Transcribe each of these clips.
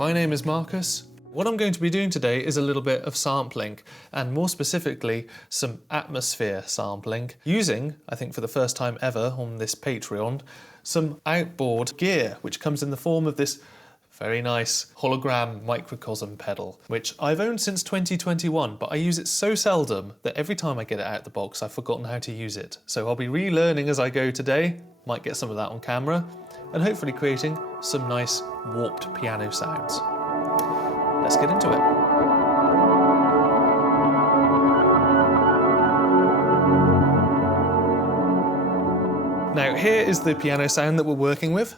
my name is Marcus. What I'm going to be doing today is a little bit of sampling, and more specifically, some atmosphere sampling, using, I think for the first time ever on this Patreon, some outboard gear, which comes in the form of this very nice hologram microcosm pedal, which I've owned since 2021, but I use it so seldom that every time I get it out of the box, I've forgotten how to use it. So I'll be relearning as I go today, might get some of that on camera, and hopefully creating some nice warped piano sounds. Let's get into it. Now here is the piano sound that we're working with.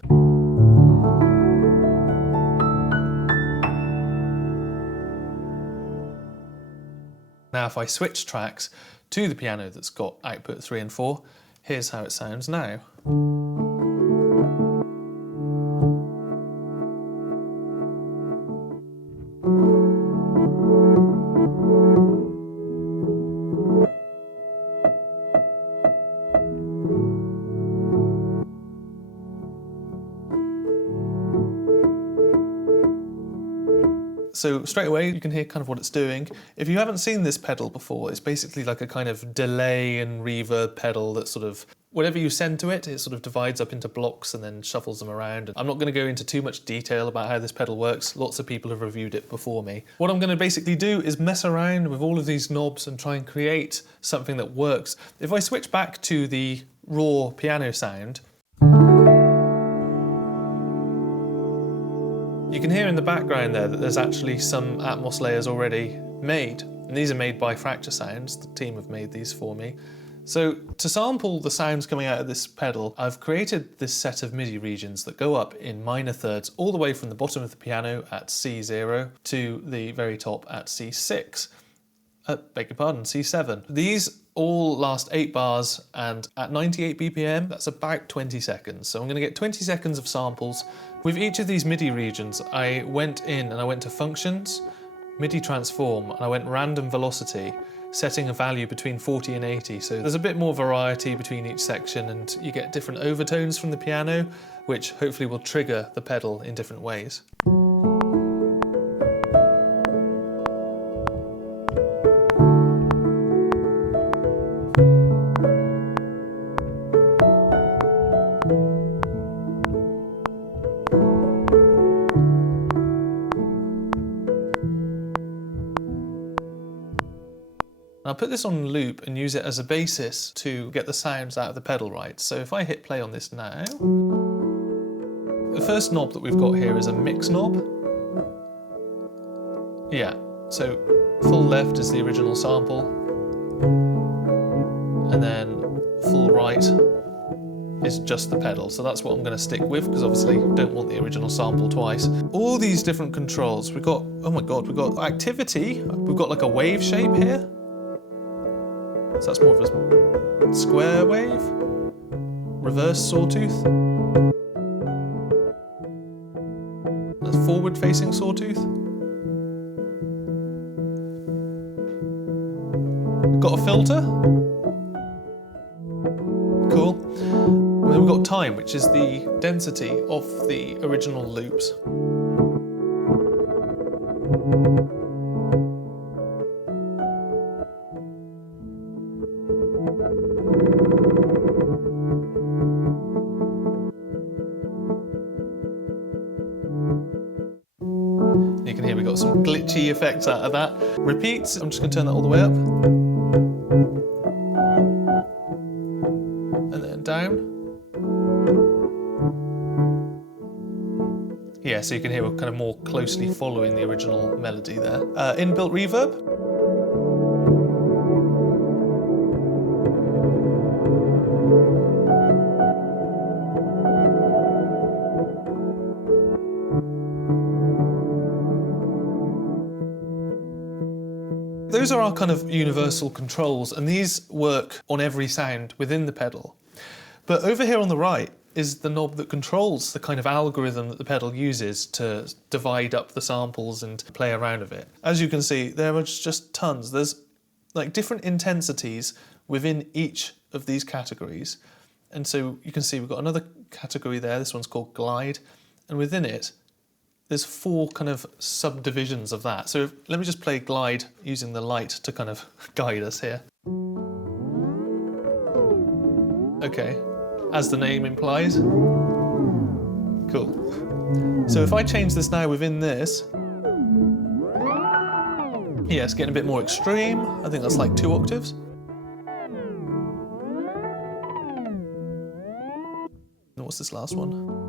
Now if I switch tracks to the piano that's got output 3 and 4, here's how it sounds now. So straight away you can hear kind of what it's doing. If you haven't seen this pedal before, it's basically like a kind of delay and reverb pedal that sort of, whatever you send to it, it sort of divides up into blocks and then shuffles them around. I'm not going to go into too much detail about how this pedal works. Lots of people have reviewed it before me. What I'm going to basically do is mess around with all of these knobs and try and create something that works. If I switch back to the raw piano sound, you can hear in the background there that there's actually some Atmos layers already made. And these are made by Fracture Sounds, the team have made these for me. So to sample the sounds coming out of this pedal, I've created this set of MIDI regions that go up in minor thirds all the way from the bottom of the piano at C0 to the very top at C6. Beg your pardon, C7. These all last 8 bars, and at 98 BPM, that's about 20 seconds. So I'm going to get 20 seconds of samples. With each of these MIDI regions, I went in and I went to Functions, MIDI Transform, and I went Random Velocity, setting a value between 40 and 80. So there's a bit more variety between each section, and you get different overtones from the piano, which hopefully will trigger the pedal in different ways. I'll put this on loop and use it as a basis to get the sounds out of the pedal right. So if I hit play on this now, the first knob that we've got here is a mix knob. Yeah, so full left is the original sample, and then full right is just the pedal. So that's what I'm going to stick with, because obviously don't want the original sample twice. All these different controls, we've got, oh my god, we've got activity, we've got like a wave shape here. So that's more of a square wave, reverse sawtooth, a forward-facing sawtooth. Got a filter. Cool. And then we've got time, which is the density of the original loops. You can hear we got some glitchy effects out of that. Repeats, I'm just going to turn that all the way up. And then down. Yeah, so you can hear we're kind of more closely following the original melody there. Inbuilt reverb. Those are our kind of universal controls, and these work on every sound within the pedal. But over here on the right is the knob that controls the kind of algorithm that the pedal uses to divide up the samples and play around with it. As you can see, there are just tons. There's like different intensities within each of these categories. And so you can see we've got another category there. This one's called Glide. And within it, there's 4 kind of subdivisions of that. So let me just play glide using the light to kind of guide us here. Okay, as the name implies. Cool. So if I change this now within this, yeah, it's getting a bit more extreme. I think that's like 2 octaves. And what's this last one?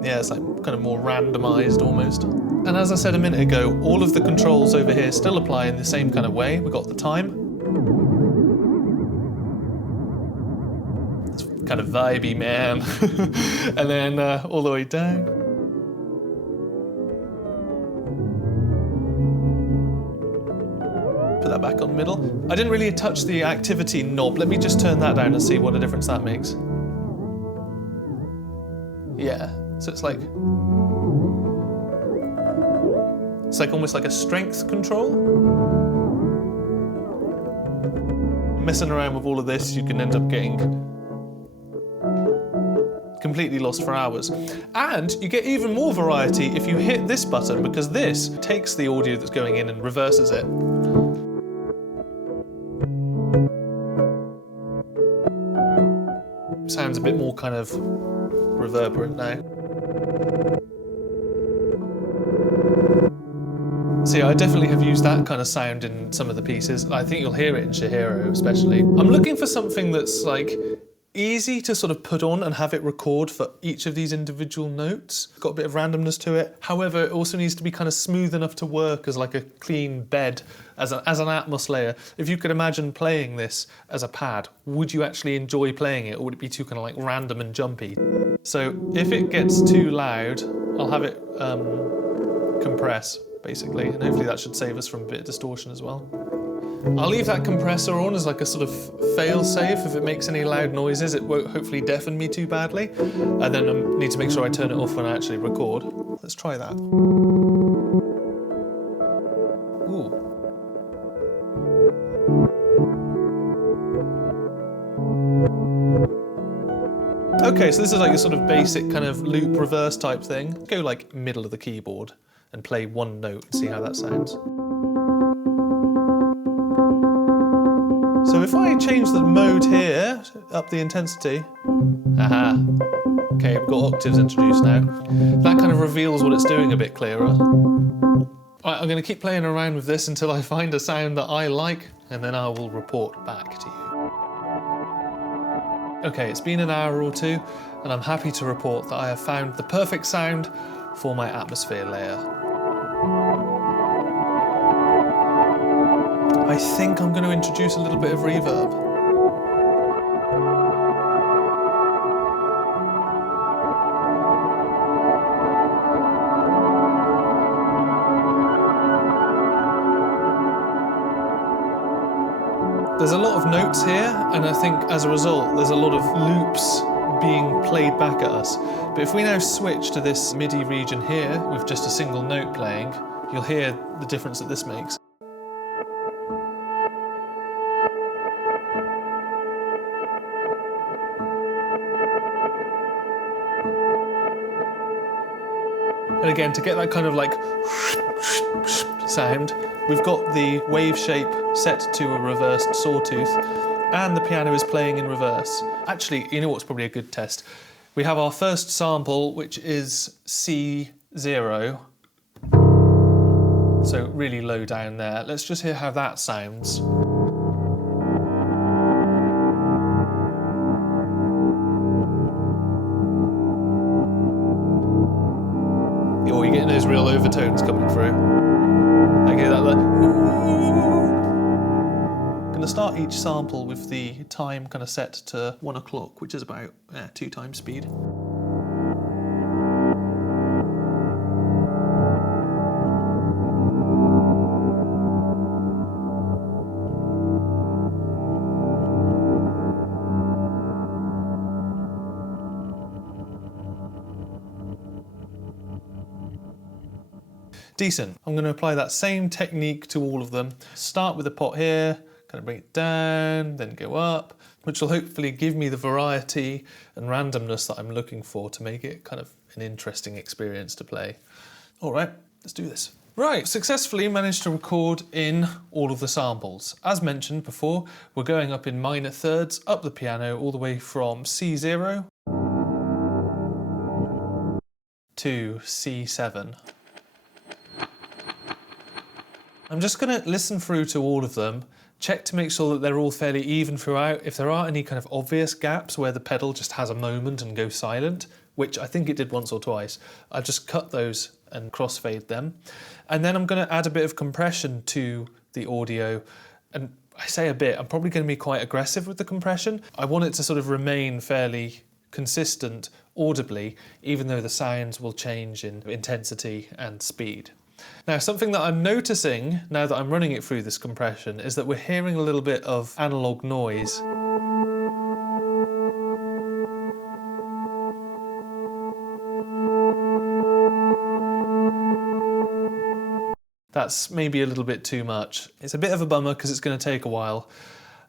Yeah, it's like kind of more randomized almost. And as I said a minute ago, all of the controls over here still apply in the same kind of way. We've got the time. It's kind of vibey, man. And then all the way down. Put that back on middle. I didn't really touch the activity knob. Let me just turn that down and see what a difference that makes. Yeah, so it's like almost like a strength control. Messing around with all of this, you can end up getting completely lost for hours. And you get even more variety if you hit this button, because this takes the audio that's going in and reverses it. Sounds a bit more kind of reverberant now. See, I definitely have used that kind of sound in some of the pieces. I think you'll hear it in Chihiro especially. I'm looking for something that's like easy to sort of put on and have it record for each of these individual notes. Got a bit of randomness to it. However, it also needs to be kind of smooth enough to work as like a clean bed, as an Atmos layer. If you could imagine playing this as a pad, would you actually enjoy playing it, or would it be too kind of like random and jumpy? So if it gets too loud, I'll have it compress, basically, and hopefully that should save us from a bit of distortion as well. I'll leave that compressor on as like a sort of fail-safe. If it makes any loud noises, it won't hopefully deafen me too badly. And then I need to make sure I turn it off when I actually record. Let's try that. Ooh. Okay, so this is like a sort of basic kind of loop reverse type thing. Go like middle of the keyboard and play one note and see how that sounds. So if I change the mode here, up the intensity, aha, okay, we've got octaves introduced now. That kind of reveals what it's doing a bit clearer. Right, I'm going to keep playing around with this until I find a sound that I like, and then I will report back to you. Okay, it's been an hour or two, and I'm happy to report that I have found the perfect sound for my atmosphere layer. I think I'm going to introduce a little bit of reverb. There's a lot of notes here, and I think as a result there's a lot of loops being played back at us. But if we now switch to this MIDI region here with just a single note playing, you'll hear the difference that this makes. And again, to get that kind of like sound, we've got the wave shape set to a reversed sawtooth, and the piano is playing in reverse. Actually, you know what's probably a good test? We have our first sample, which is C0, so really low down there. Let's just hear how that sounds. Oh, you're getting those real overtones coming through. I hear that. I'm going to start each sample with the time kind of set to 1 o'clock, which is about 2 times speed. Decent. I'm going to apply that same technique to all of them. Start with the pot here, kind of bring it down, then go up, which will hopefully give me the variety and randomness that I'm looking for to make it kind of an interesting experience to play. All right, let's do this. Right, successfully managed to record in all of the samples. As mentioned before, we're going up in minor thirds, up the piano, all the way from C0 to C7. I'm just going to listen through to all of them, check to make sure that they're all fairly even throughout. If there are any kind of obvious gaps where the pedal just has a moment and goes silent, which I think it did once or twice, I've just cut those and crossfade them. And then I'm going to add a bit of compression to the audio. And I say a bit, I'm probably going to be quite aggressive with the compression. I want it to sort of remain fairly consistent audibly, even though the sounds will change in intensity and speed. Now, something that I'm noticing now that I'm running it through this compression is that we're hearing a little bit of analog noise. That's maybe a little bit too much. It's a bit of a bummer because it's going to take a while,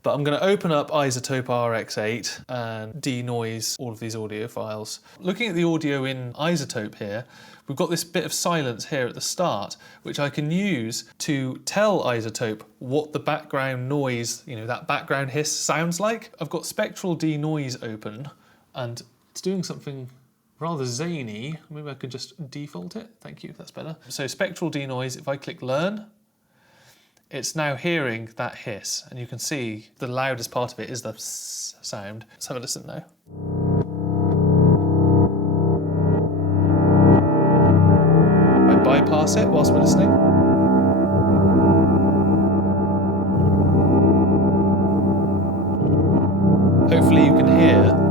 but I'm going to open up Isotope RX8 and denoise all of these audio files. Looking at the audio in Isotope here, we've got this bit of silence here at the start, which I can use to tell Isotope what the background noise, that background hiss sounds like. I've got Spectral Denoise open and it's doing something rather zany. Maybe I could just default it. Thank you, that's better. So Spectral Denoise, if I click Learn, it's now hearing that hiss, and you can see the loudest part of it is the s sound. Let's have a listen now. I bypass it whilst we're listening. Hopefully you can hear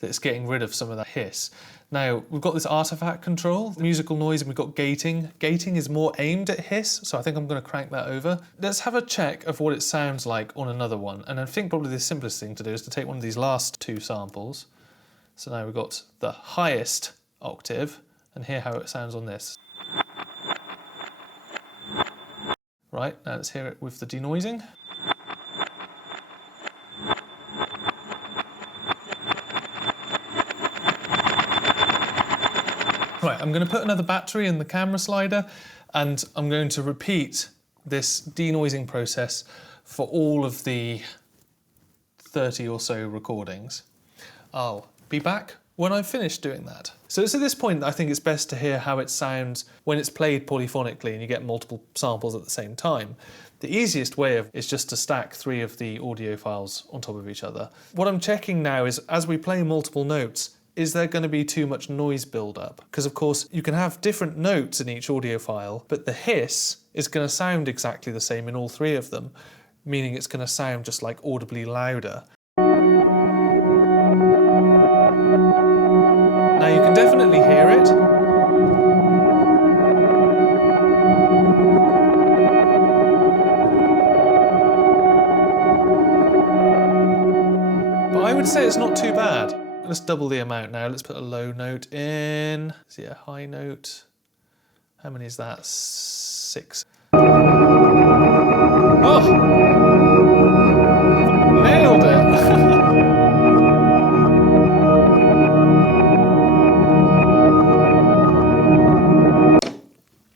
that it's getting rid of some of that hiss. Now, we've got this artifact control, musical noise, and we've got gating. Gating is more aimed at hiss, so I think I'm going to crank that over. Let's have a check of what it sounds like on another one. And I think probably the simplest thing to do is to take one of these last two samples. So now we've got the highest octave, and hear how it sounds on this. Right, now let's hear it with the denoising. Right, I'm going to put another battery in the camera slider and I'm going to repeat this denoising process for all of the 30 or so recordings. I'll be back when I've finished doing that. So it's at this point that I think it's best to hear how it sounds when it's played polyphonically and you get multiple samples at the same time. The easiest way is just to stack 3 of the audio files on top of each other. What I'm checking now is, as we play multiple notes, is there going to be too much noise build-up? Because of course you can have different notes in each audio file, but the hiss is going to sound exactly the same in all 3 of them, meaning it's going to sound just like audibly louder. Now you can definitely hear it. But I would say it's not too bad. Let's double the amount now. Let's put a low note in. See a high note. How many is that? 6. Oh! Nailed it!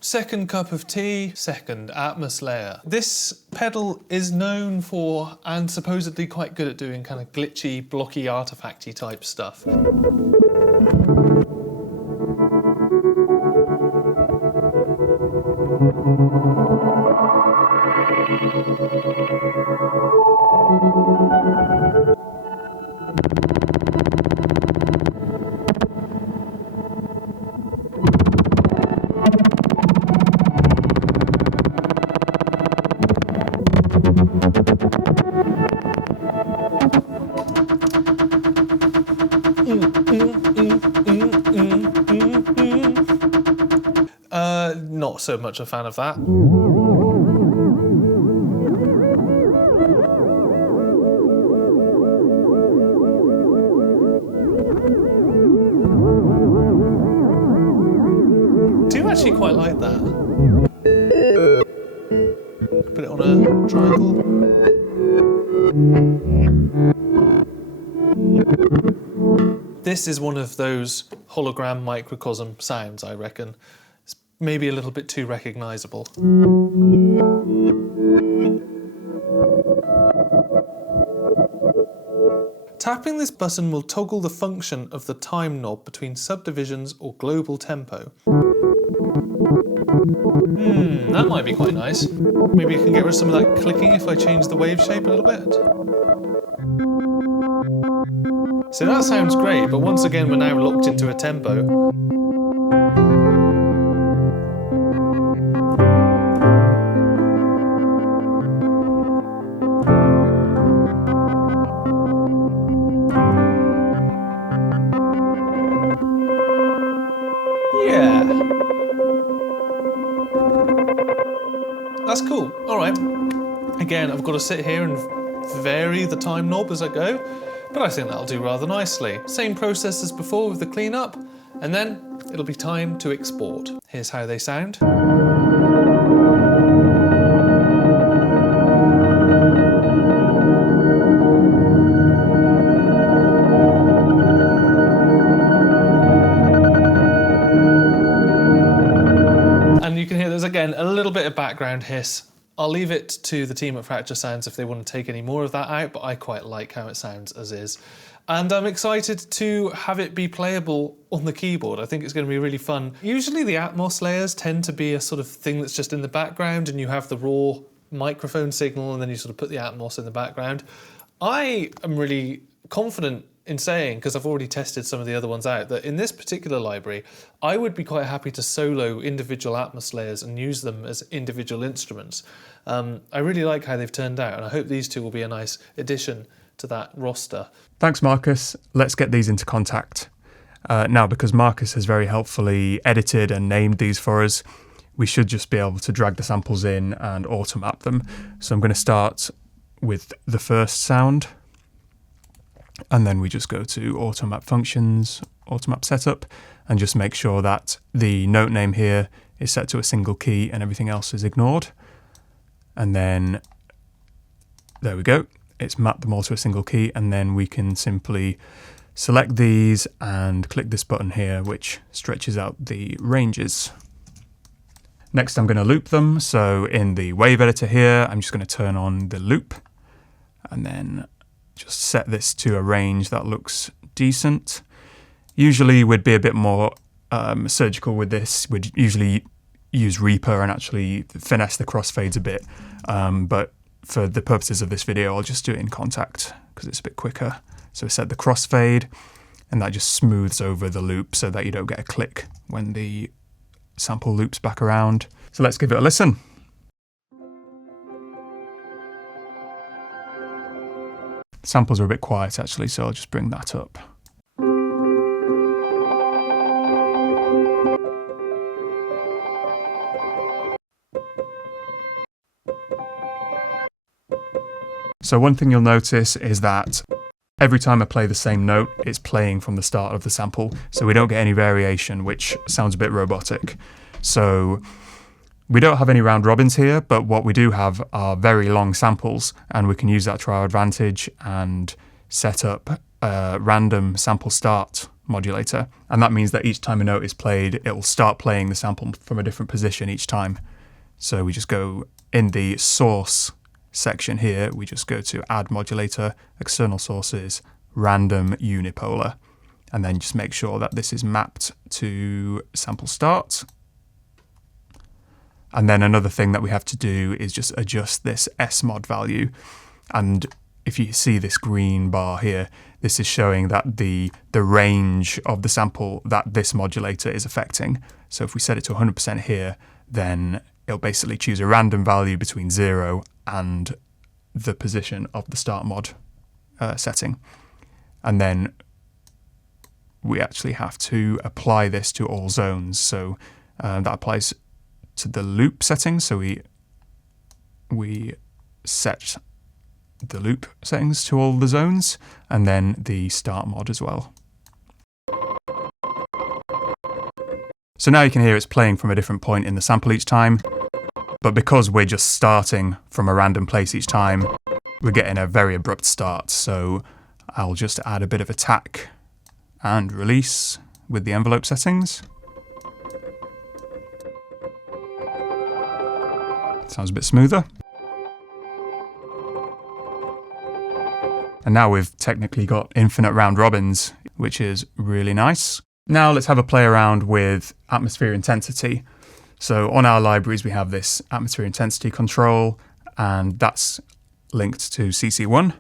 Second cup of tea, second Atmos layer. This pedal is known for, and supposedly quite good at doing, kind of glitchy, blocky, artifacty type stuff. Not so much a fan of that. Do actually quite like that. Put it on a triangle. This is one of those hologram microcosm sounds, I reckon. It's maybe a little bit too recognisable. Tapping this button will toggle the function of the time knob between subdivisions or global tempo. That might be quite nice. Maybe I can get rid of some of that clicking if I change the wave shape a little bit. So that sounds great, but once again we're now locked into a tempo. Yeah. That's cool. All right. Again, I've got to sit here and vary the time knob as I go, but I think that'll do rather nicely. Same process as before with the cleanup, and then it'll be time to export. Here's how they sound. And you can hear there's again a little bit of background hiss. I'll leave it to the team at Fracture Sounds if they want to take any more of that out, but I quite like how it sounds as is. And I'm excited to have it be playable on the keyboard. I think it's going to be really fun. Usually the Atmos layers tend to be a sort of thing that's just in the background and you have the raw microphone signal and then you sort of put the Atmos in the background. I am really confident in saying, because I've already tested some of the other ones out, that in this particular library, I would be quite happy to solo individual Atmos layers and use them as individual instruments. I really like how they've turned out, and I hope these two will be a nice addition to that roster. Thanks, Marcus. Let's get these into Kontakt. Now, because Marcus has very helpfully edited and named these for us, we should just be able to drag the samples in and automap them. So I'm going to start with the first sound. And then we just go to automap functions, automap setup, and just make sure that the note name here is set to a single key and everything else is ignored. And then there we go. It's mapped them all to a single key, and then we can simply select these and click this button here, which stretches out the ranges. Next, I'm going to loop them. So in the wave editor here, I'm just going to turn on the loop and then just set this to a range that looks decent. Usually we'd be a bit more surgical with this. We'd usually use Reaper and actually finesse the crossfades a bit. But for the purposes of this video, I'll just do it in Kontakt because it's a bit quicker. So set the crossfade and that just smooths over the loop so that you don't get a click when the sample loops back around. So let's give it a listen. Samples are a bit quiet actually, so I'll just bring that up. So one thing you'll notice is that every time I play the same note, it's playing from the start of the sample, so we don't get any variation, which sounds a bit robotic. So we don't have any round robins here, but what we do have are very long samples, and we can use that to our advantage and set up a random sample start modulator. And that means that each time a note is played, it will start playing the sample from a different position each time. So we just go in the source section here, we just go to add modulator, external sources, random unipolar, and then just make sure that this is mapped to sample start. And then another thing that we have to do is just adjust this S-mod value. And if you see this green bar here, this is showing that the range of the sample that this modulator is affecting. So if we set it to 100% here, then it'll basically choose a random value between 0 and the position of the start mod setting. And then we actually have to apply this to all zones. So that applies to the loop settings. So we set the loop settings to all the zones, and then the start mod as well. So now you can hear it's playing from a different point in the sample each time. But because we're just starting from a random place each time, we're getting a very abrupt start. So I'll just add a bit of attack and release with the envelope settings. Sounds a bit smoother. And now we've technically got infinite round robins, which is really nice. Now let's have a play around with atmosphere intensity. So on our libraries, we have this atmosphere intensity control, and that's linked to CC1.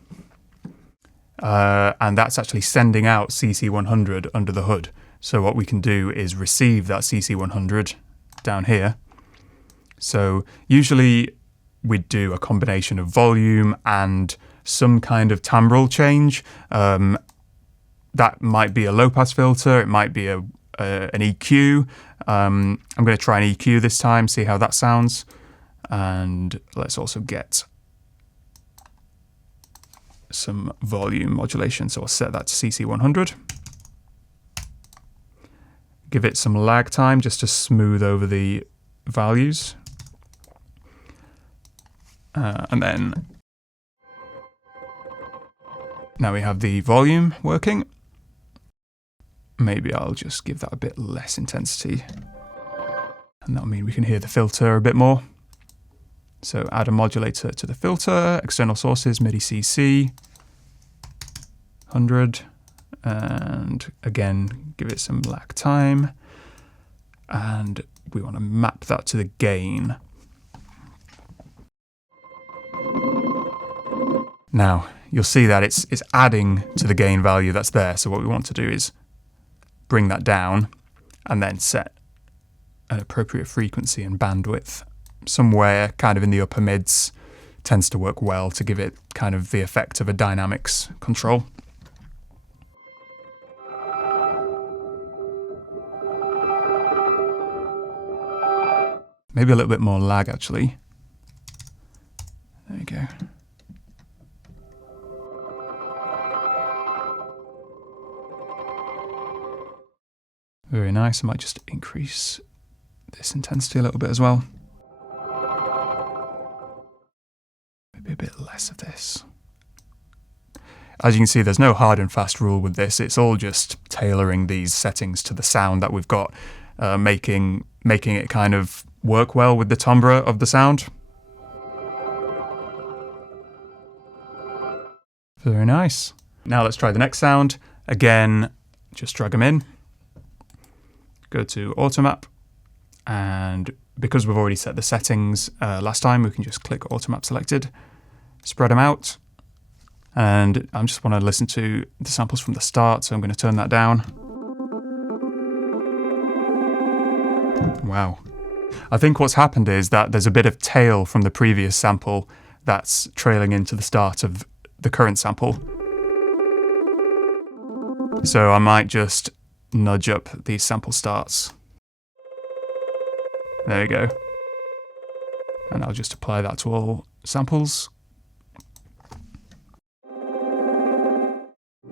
And that's actually sending out CC100 under the hood. So what we can do is receive that CC100 down here. So usually we'd do a combination of volume and some kind of timbral change. That might be a low-pass filter, it might be an EQ. I'm going to try an EQ this time, see how that sounds. And let's also get some volume modulation. So I'll set that to CC100. Give it some lag time just to smooth over the values. And then now we have the volume working. Maybe I'll just give that a bit less intensity. And that'll mean we can hear the filter a bit more. So add a modulator to the filter, external sources, MIDI CC, 100. And again, give it some lag time. And we want to map that to the gain. Now, you'll see that it's adding to the gain value that's there. So what we want to do is bring that down and then set an appropriate frequency and bandwidth. Somewhere kind of in the upper mids tends to work well to give it kind of the effect of a dynamics control. Maybe a little bit more lag actually. There you go. Very nice. I might just increase this intensity a little bit as well. Maybe a bit less of this. As you can see, there's no hard and fast rule with this. It's all just tailoring these settings to the sound that we've got, making it kind of work well with the timbre of the sound. Very nice. Now let's try the next sound. Again, just drag them in. Go to Automap, and because we've already set the settings last time, we can just click Automap selected, spread them out, and I just want to listen to the samples from the start, so I'm going to turn that down. Wow. I think what's happened is that there's a bit of tail from the previous sample that's trailing into the start of the current sample. So I might just nudge up these sample starts. There we go. And I'll just apply that to all samples.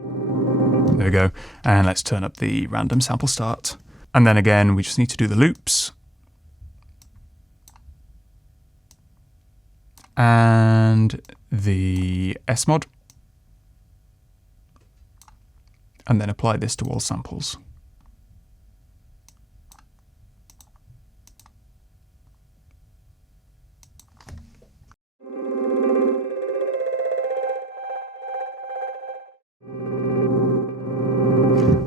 There we go. And let's turn up the random sample start. And then again, we just need to do the loops. And the S mod. And then apply this to all samples.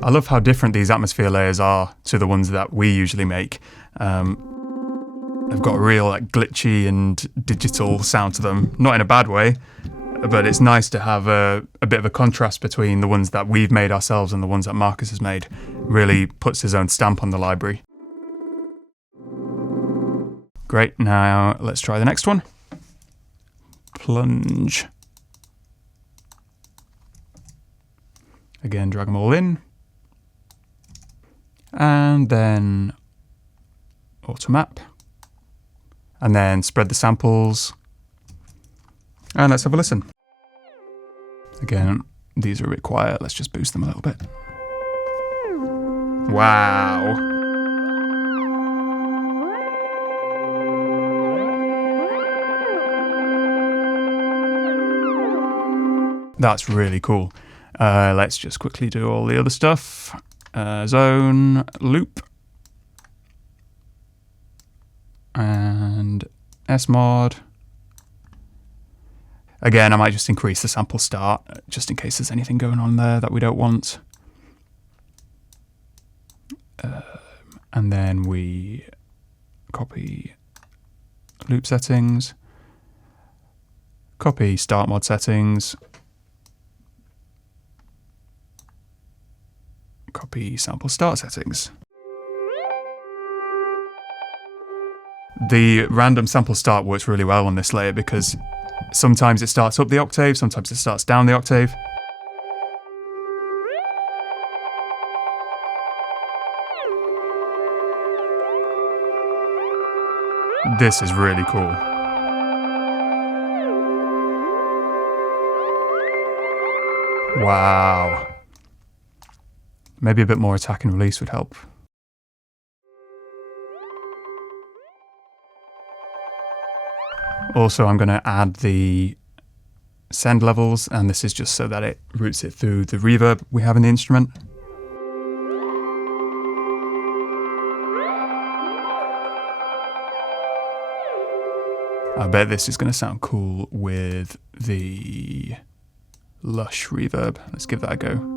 I love how different these atmosphere layers are to the ones that we usually make. They've got a real glitchy and digital sound to them, not in a bad way, but it's nice to have a bit of a contrast between the ones that we've made ourselves and the ones that Marcus has made. Really puts his own stamp on the library. Great, now let's try the next one. Plunge. Again, drag them all in. And then Automap. And then spread the samples. And let's have a listen. Again, these are a bit quiet. Let's just boost them a little bit. Wow. That's really cool. Let's just quickly do all the other stuff. Zone, loop, and S-mod. Again, I might just increase the sample start, just in case there's anything going on there that we don't want. And then we copy loop settings, copy start mod settings, copy sample start settings. The random sample start works really well on this layer because sometimes it starts up the octave, sometimes it starts down the octave. This is really cool. Wow. Maybe a bit more attack and release would help. Also, I'm going to add the send levels, and this is just so that it routes it through the reverb we have in the instrument. I bet this is going to sound cool with the lush reverb. Let's give that a go.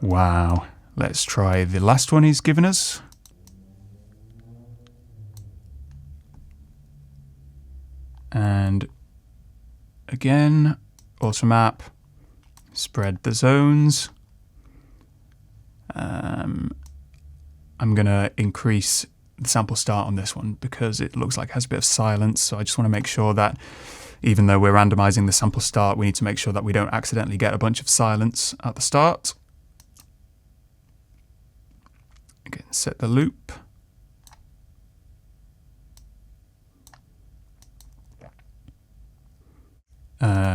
Wow. Let's try the last one he's given us. And again, auto map, spread the zones. I'm going to increase the sample start on this one because it looks like it has a bit of silence. So I just want to make sure that even though we're randomizing the sample start, we need to make sure that we don't accidentally get a bunch of silence at the start. Again, set the loop.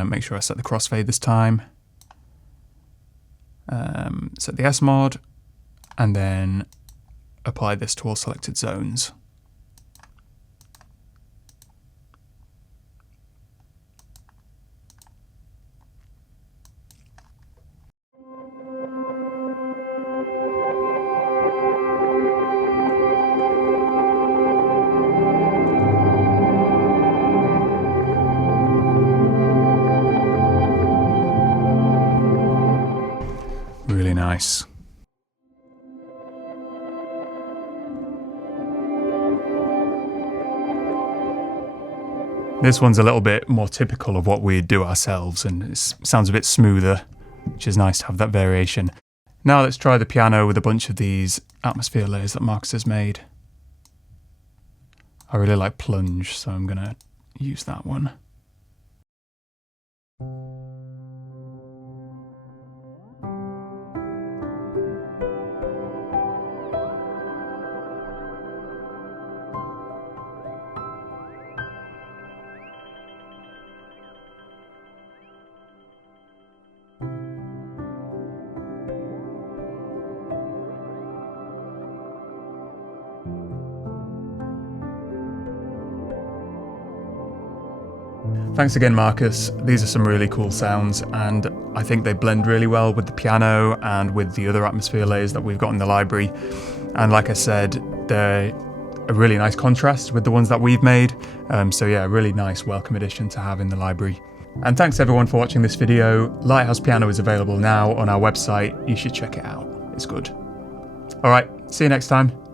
Make sure I set the crossfade this time. Set the S-mod, and then apply this to all selected zones. Really nice. This one's a little bit more typical of what we do ourselves, and it sounds a bit smoother, which is nice to have that variation. Now let's try the piano with a bunch of these atmosphere layers that Marcus has made. I really like plunge, so I'm going to use that one. Thanks again, Marcus. These are some really cool sounds, and I think they blend really well with the piano and with the other atmosphere layers that we've got in the library. And like I said, they're a really nice contrast with the ones that we've made. So yeah, a really nice welcome addition to have in the library. And thanks everyone for watching this video. Lighthouse Piano is available now on our website. You should check it out. It's good. All right, see you next time.